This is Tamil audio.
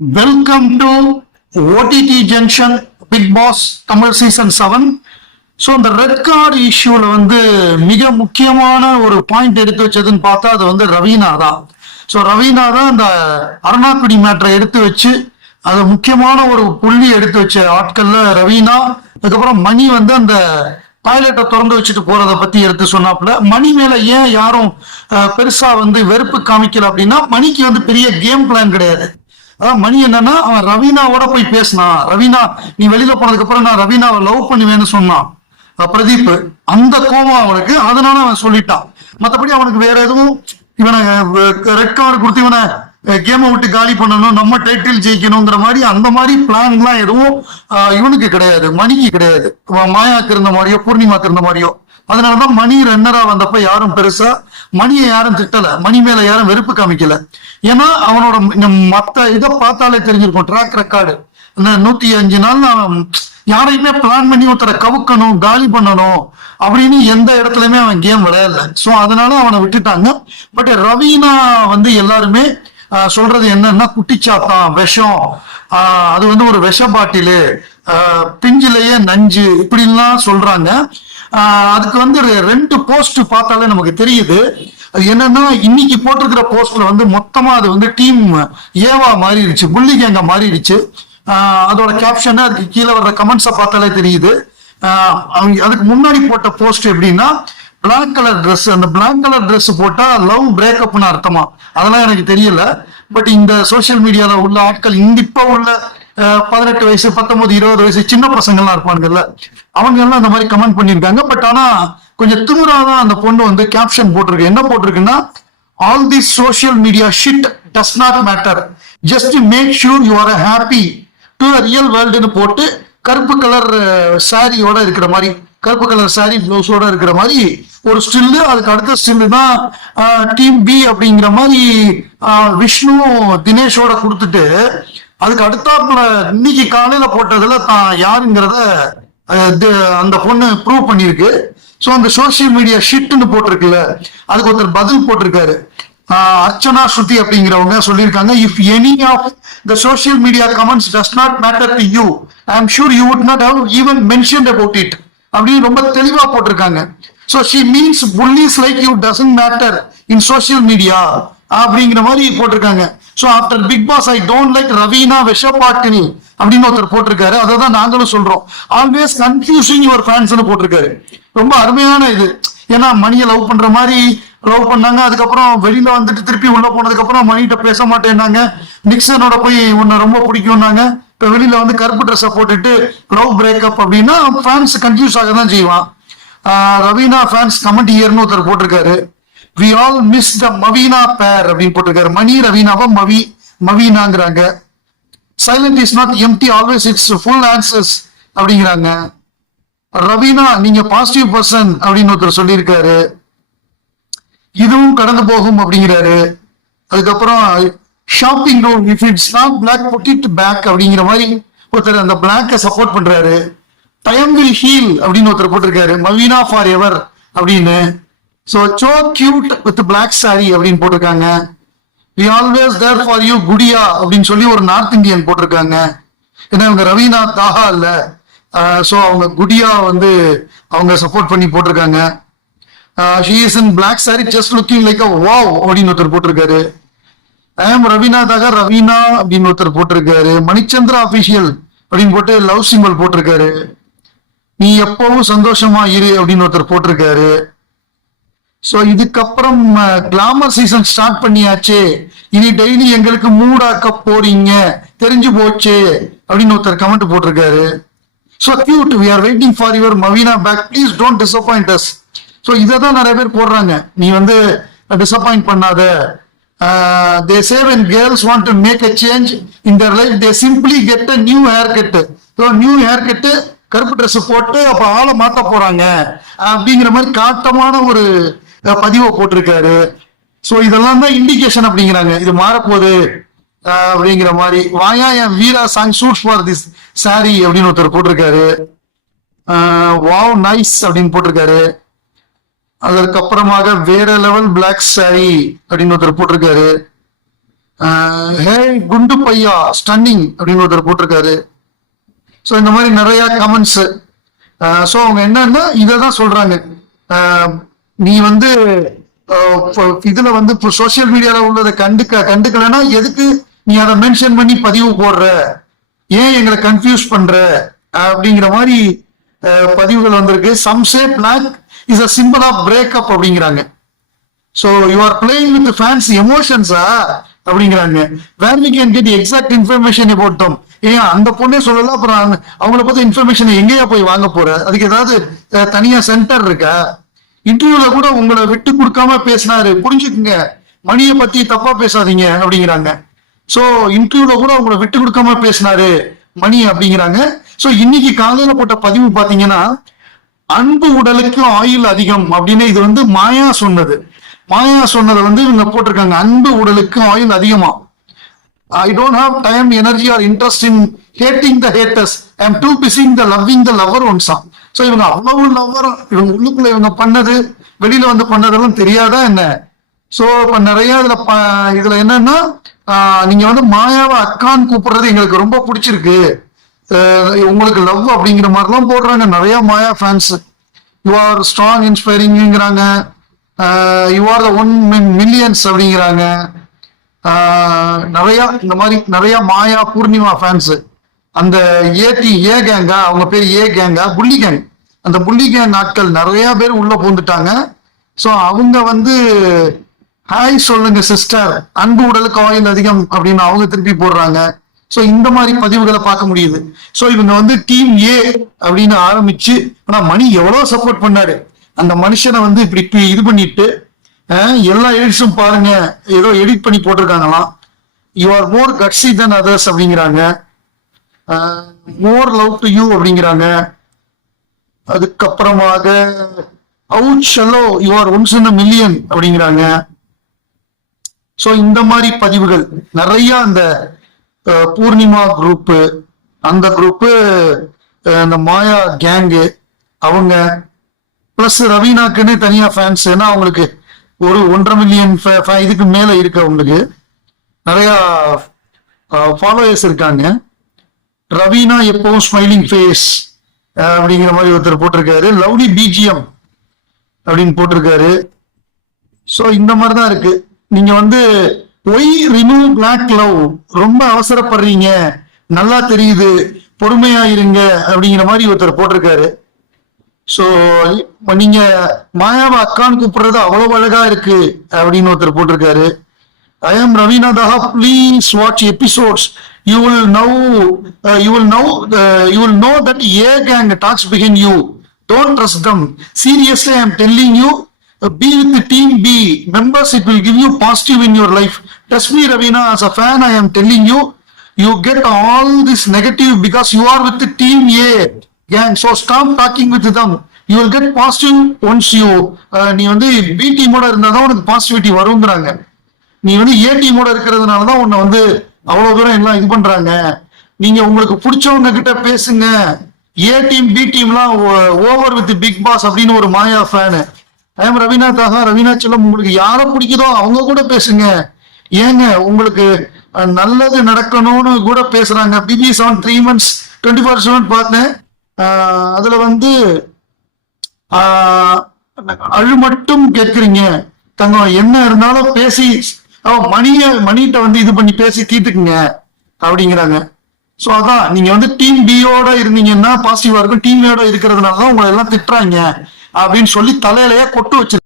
Welcome to OTT Junction Big Boss Tamil Season 7. So இந்த ரெட் கார்டு இஷ்யூல மிக முக்கியமான ஒரு பாயிண்ட் எடுத்து வச்சதுன்னு பார்த்தா அது ரவீனா தான். ஸோ ரவீனா தான் இந்த அருணாக்குடி மேட்டரை எடுத்து வச்சு அது முக்கியமான ஒரு புள்ளி எடுத்து வச்ச ஆட்கள்ல ரவீனா. அதுக்கப்புறம் மணி அந்த டாய்லெட்டை திறந்து வச்சுட்டு போறதை பத்தி எடுத்து சொன்னாப்புல. மணி மேல ஏன் யாரும் பெருசா வெறுப்பு காமிக்கல அப்படின்னா மணிக்கு பெரிய கேம் பிளான் கிடையாது. அதான் மணி என்னன்னா அவன் ரவீனாவோட போய் பேசினான். ரவீனா நீ வெளியில போனதுக்கு அப்புறம் நான் ரவீனாவை லவ் பண்ணுவேன்னு சொன்னான் பிரதீப். அந்த கோபம் அவனுக்கு, அதனால அவன் சொல்லிட்டான். மற்றபடி அவனுக்கு வேற எதுவும் இவனை ரெட் கார்டு கொடுத்து இவனை கேமை விட்டு காலி பண்ணணும், நம்ம டைட்டில் ஜெயிக்கணுங்கிற மாதிரி அந்த மாதிரி பிளான்லாம் எதுவும் இவனுக்கு கிடையாது, மணிக்கு கிடையாது. மாயாக்கு இருந்த மாதிரியோ பூர்ணிமாக்கு இருந்த மாதிரியோ. அதனாலதான் மணி ரன்னரா வந்தப்ப யாரும் பெருசா மணியை யாரும் திட்டல, மணி மேல யாரும் வெறுப்பு காமிக்கல. ஏன்னா அவனோட மத்த இதை பார்த்தாலே தெரிஞ்சிருக்கும், ட்ராக் ரெக்கார்டு. அந்த 105 நாள் யாரையுமே பிளான் பண்ணி ஒருத்தரை கவுக்கணும் காலி பண்ணணும் அப்படின்னு எந்த இடத்துலயுமே அவன் கேம் விளையாடல. ஸோ அதனால அவனை விட்டுட்டாங்க. பட் ரவீனா எல்லாருமே சொல்றது என்னன்னா குட்டிச்சாத்தான் விஷம், அது ஒரு விஷ பாட்டிலு, பிஞ்சிலேயே நஞ்சு, இப்படின்லாம் சொல்றாங்க. அதுக்கு ரெண்டு போஸ்ட் பார்த்தாலே நமக்கு தெரியுது. அது என்னன்னா இன்னைக்கு போட்டிருக்கிற போஸ்ட்ல மொத்தமா அது டீம் ஏவா மாறிடுச்சு, புள்ளி கேங்க மாறிடுச்சு. அதோட கேப்ஷன் அதுக்கு கீழே வர்ற கமெண்ட்ஸை பார்த்தாலே தெரியுது. அவங்க அதுக்கு முன்னாடி போட்ட போஸ்ட் எப்படின்னா பிளாக் கலர் ட்ரெஸ், அந்த பிளாக் கலர் ட்ரெஸ் போட்டா லவ் பிரேக்கப்னு அர்த்தமா, அதெல்லாம் எனக்கு தெரியல. பட் இந்த சோசியல் மீடியால உள்ள ஆட்கள் இப்ப உள்ள 18 வயசு 19 20 வயசு சின்ன பசங்கள்லாம் இருப்பாங்கல்ல, அவங்க எல்லாம் அந்த மாதிரி கமெண்ட் பண்ணியிருக்காங்க. பட் ஆனா கொஞ்சம் திமிராதான் அந்த பொண்ணு கேப்ஷன் போட்டிருக்கு. என்ன போட்டிருக்குன்னா, all this social media shit does not matter, just make sure you are happy to the real வேர்ல்டுன்னு போட்டு கருப்பு கலர் சாரியோட இருக்கிற மாதிரி, கருப்பு கலர் சாரி பிளவுஸோட இருக்கிற மாதிரி ஒரு ஸ்டில்லு. அதுக்கு அடுத்த ஸ்டில்லு தான் டீம் பி அப்படிங்கிற மாதிரி விஷ்ணு தினேஷோட கொடுத்துட்டு, அதுக்கு அடுத்தாப்புல இன்னைக்கு காலையில போட்டதுல தான் யாருங்கிறத அந்த பொண்ணு ப்ரூவ் பண்ணிருக்கு. ஸோ அந்த சோசியல் மீடியா ஷிட்னு போட்டிருக்குல்ல, அதுக்கு ஒருத்தர் பதில் போட்டிருக்காரு. அர்ச்சனா ஸ்ருதி அப்படிங்கிறவங்க சொல்லியிருக்காங்க, if any of the social media comments does not matter to you, I am sure you would not have even mentioned about it அப்படின்னு ரொம்ப தெளிவா போட்டிருக்காங்க. So she means bullies like you doesn't matter in social media அப்படிங்கிற மாதிரி போட்டிருக்காங்க. So after Bigg Boss I don't like Raveena விஷபாட்டினி அப்படின்னு ஒருத்தர் போட்டிருக்காரு. அதை தான் நாங்களும் சொல்றோம், ஆல்வேஸ் கன்ஃபியூசிங் யுவர் ஃபேன்ஸ்னு போட்டிருக்காரு. ரொம்ப அருமையான இது. ஏன்னா மணியை லவ் பண்ற மாதிரி லவ் பண்ணாங்க, அதுக்கப்புறம் வெளியில திருப்பி உள்ள போனதுக்கு அப்புறம் மணிகிட்ட பேச மாட்டேன்னாங்க, நிக்சனோட போய் உன்னை ரொம்ப பிடிக்கும்னாங்க. இப்ப வெளியில கருப்பு ட்ரெஸ்ஸை போட்டுட்டு லவ் பிரேக்கப் அப்படின்னா ஃபேன்ஸ் கன்ஃபியூஸ் ஆக தான் செய்வான். ரவீனா ஃபேன்ஸ் கமெண்ட் இயர்னு ஒருத்தர் போட்டிருக்காரு, we all miss the Maveena pair அப்படின்னு போட்டிருக்காரு. மணி ரவீனாவா மவீனாங்கிறாங்க. Silent is not empty, always it's full answers அப்படிங்கிறாங்க. ரவீனா நீங்க பாசிட்டிவ் பர்சன் அப்படின்னு ஒருத்தர் சொல்லியிருக்காரு, இதுவும் கடந்து போகும் அப்படிங்கிறாரு. அதுக்கப்புறம் shopping room if it's not black put it back அப்படிங்கிற மாதிரி ஒருத்தர் அந்த பிளாக்கை சப்போர்ட் பண்றாரு. டைம் வில் ஹீல் அப்படின்னு ஒருத்தர் போட்டிருக்காரு, மவீனா ஃபார் எவர் அப்படின்னு. So so cute with black sari அப்படின்னு போட்டிருக்காங்க. We always there for you Gudiya அப்படின்னு சொல்லி ஒரு நார்த் இந்தியன் போட்டிருக்காங்க. ஏன்னா இவங்க ரவீனா தாகா இல்ல, ஸோ அவங்க குடியா அவங்க சப்போர்ட் பண்ணி போட்டிருக்காங்க. she is in black saree just looking like a wow அப்படின்னு ஒருத்தர் போட்டிருக்காரு. I am ரவீனா தாகா ரவீனா அப்படின்னு ஒருத்தர் போட்டிருக்காரு. மணிச்சந்திரா அபிஷியல் அப்படின்னு போட்டு லவ் சிம்பிள் போட்டிருக்காரு. நீ எப்பவும் சந்தோஷமா இரு அப்படின்னு ஒருத்தர் போட்டிருக்காரு. ஸோ இதுக்கப்புறம் கிளாமர் சீசன் ஸ்டார்ட் பண்ணியாச்சு, இனி டெய்லி எங்களுக்கு மூடாக்க போறீங்க தெரிஞ்சு போச்சு அப்படின்னு ஒருத்தர் கமெண்ட் போட்டிருக்காரு. So cute, we are waiting for your Maveena back, please don't disappoint us. So இதை தான் நிறைய பேர் போடுறாங்க, நீ டிசப்பாயிண்ட் பண்ணாத. They say when girls want to make a change in their life they simply get a new haircut. So new haircut கருப்பு ட்ரெஸ் போட்டு அப்ப ஆளை மாத்த போறாங்க அப்படிங்கிற மாதிரி காட்டமான ஒரு பதிவை போட்டிருக்காரு. ஸோ இதெல்லாம் தான் இண்டிகேஷன் அப்படிங்கிறாங்க, இது மாறப்போகுது அப்படிங்கிற மாதிரி. Vaaya En Veera song suits for this sari அப்படின்னு ஒருத்தர் போட்டிருக்காரு. வாவ் நைஸ் அப்படின்னு போட்டிருக்காரு. அதற்கப்புறமாக வேற லெவல் பிளாக் சாரி அப்படின்னு ஒருத்தர் போட்டிருக்காரு. ஹே குண்டு பையா ஸ்டன்னிங் அப்படின்னு ஒருத்தர் போட்டிருக்காரு. ஸோ இந்த மாதிரி நிறைய கமெண்ட்ஸ். ஸோ அவங்க என்னன்னா இதை தான் சொல்றாங்க, நீ வந்து இதுல வந்து இப்போ சோசியல் மீடியால உள்ளதை கண்டுக்கலைன்னா எதுக்கு நீ அதை மென்ஷன் பண்ணி பதிவு போடுற, ஏன் எங்களை கன்ஃபியூஸ் பண்ற அப்படிங்கிற மாதிரி பதிவுகள் வந்திருக்கு. Some say black is a symbol of breakup அப்படிங்கிறாங்க. So you are playing with fans எமோஷன்ஸா அப்படிங்கிறாங்க. Where we can get exact information about them. ஏன் அந்த பொண்ணே சொல்லலாம், அப்புறம் அவங்கள பத்தி இன்ஃபர்மேஷன் எங்கேயா போய் வாங்க போற, அதுக்கு ஏதாவது தனியா சென்டர் இருக்கா? இன்டர்வியூல கூட உங்களை விட்டு கொடுக்காம பேசினாரு, புரிஞ்சுக்குங்க, மணியை பத்தி தப்பா பேசாதீங்க அப்படிங்கிறாங்க. சோ இன்டர்வியூல கூட உங்களை விட்டு கொடுக்காம பேசினாரு மணி அப்படிங்கிறாங்க. சோ இன்னைக்கு காலையில போட்ட பதிவு பாத்தீங்கன்னா, அன்பு உடலுக்கு ஆயுள் அதிகம் அப்படின்னு இது வந்து மாயா சொன்னது. மாயா சொன்னதை வந்து இவங்க போட்டிருக்காங்க, அன்பு உடலுக்கு ஆயுள் அதிகமா. I don't have time, energy or interest in hating the haters. I am too busy in the loving the lover ones. So இவங்க அவ்வளவு லவ்வர், இவங்க உள்ளுக்குள்ள இவங்க பண்ணது வெளியில வந்து பண்ணதெல்லாம் தெரியாதா என்ன? சோ இப்ப நிறைய இதுல என்னன்னா, நீங்க வந்து மாயாவை அக்கான்னு கூப்பிடுறது எங்களுக்கு ரொம்ப பிடிச்சிருக்கு, உங்களுக்கு லவ் அப்படிங்கிற மாதிரிலாம் போடுறாங்க நிறைய Maya fans. You are strong இன்ஸ்பைரிங்கிறாங்க, யூ ஆர் த 1 மில்லியன்ஸ் அப்படிங்கிறாங்க. நிறைய இந்த மாதிரி நிறைய மாயா பூர்ணிமா ஃபேன்ஸ். அந்த ஏ கேங்கா, அவங்க பேர் ஏ கேங்கா, புள்ளி கேங், அந்த புள்ளி கேங் ஆட்கள் நிறைய பேர் உள்ள பூந்துட்டாங்க. ஸோ அவங்க வந்து ஹாய் சொல்லுங்க சிஸ்டர், அன்பு உடலுக்கு ஆயுள் அதிகம் அப்படின்னு அவங்க திருப்பி போடுறாங்க. ஸோ இந்த மாதிரி பதிவுகளை பார்க்க முடியுது. ஸோ இவங்க வந்து டீம் ஏ அப்படின்னு ஆரம்பிச்சு, ஆனா மணி எவ்வளவு சப்போர்ட் பண்ணாரு அந்த மனுஷனை வந்து இப்படி இது பண்ணிட்டு எல்லா எடிட்ஸும் பாருங்க, ஏதோ எடிட் பண்ணி போட்டிருக்காங்களாம். You are more gutsy than others அப்படிங்கிறாங்க, மோர் லவ் டு யூ அப்படிங்கிறாங்க. அதுக்கப்புறமாக அவுட் ஷெல்லோ you are once in a million அப்படிங்கிறாங்க. ஸோ இந்த மாதிரி பதிவுகள் நிறைய அந்த பூர்ணிமா குரூப்பு, அந்த குரூப்பு, அந்த மாயா கேங்கு அவங்க, பிளஸ் ரவீனாக்குன்னு தனியா ஃபேன்ஸ், ஏன்னா அவங்களுக்கு ஒரு 1.5 மில்லியன் இதுக்கு மேல இருக்கு, அவங்களுக்கு நிறைய ஃபாலோவர்ஸ் இருக்காங்க. ரவீனா எப்பவும் ஸ்மைலிங் ஃபேஸ் அப்படிங்கிற மாதிரி ஒருத்தர் போட்டிருக்காரு. லவ்லி பிஜிஎம் அப்படின்னு போட்டிருக்காரு. ஸோ இந்த மாதிரி தான் இருக்கு. நீங்க வந்து ஒய் ரிமூவ் பிளாக் லவ், ரொம்ப அவசரப்படுறீங்க, நல்லா தெரியுது, பொறுமையா இருங்க அப்படிங்கிற மாதிரி ஒருத்தர் போட்டிருக்காரு. ஸோ நீங்க மாயாவை அக்கான்னு கூப்பிடுறது அவ்வளவு அழகா இருக்கு அப்படின்னு ஒருத்தர் போட்டிருக்காரு. I am Ravina Daha. Please watch episodes. You will know that A gang talks behind you. Don't trust them. Seriously, I am telling you, be with the team B members. It will give you positive in your life. Trust me, Ravina. As a fan, I am telling you, you get all this negative because you are with the team A gang. So stop talking with them. You will get positive once you நீ வந்து பி டீமோட இருந்தாதான் உனக்கு பாசிட்டிவிட்டி வருங்கிறாங்க. நீ வந்து ஏ டீமோட இருக்கிறதுனாலதான் உன்னை வந்து அவ்வளவு தூரம் எல்லாம் இது பண்றாங்க. நீங்க உங்களுக்கு பிடிச்சவங்க கிட்ட பேசுங்க. ஏ டீம் பி டீம்லாம் ஓவர் வித் பிக் பாஸ் அப்படின்னு ஒரு Maya fan. I am Raveena Daha, Raveena செல்லம், உங்களுக்கு யாரை பிடிக்குதோ அவங்க கூட பேசுங்க. ஏங்க உங்களுக்கு நல்லது நடக்கணும்னு கூட பேசுறாங்க. பிபி 7 3 months 24/7 பார்த்தேன். அதுல வந்து அழு மட்டும் கேட்குறீங்க, தங்கம் என்ன இருந்தாலும் பேசி மணிகிட்ட வந்து இது பண்ணி பேசி தீர்த்துக்குங்க அப்படிங்கிறாங்க. ஸோ அதான் நீங்க வந்து டீம் பியோட இருந்தீங்கன்னா பாசிட்டிவா இருக்கும், டீம் ஏட இருக்கிறதுனாலதான் உங்களை எல்லாம் திட்டுறாங்க அப்படின்னு சொல்லி தலையிலேயே கொட்டு வச்சிருக்காங்க.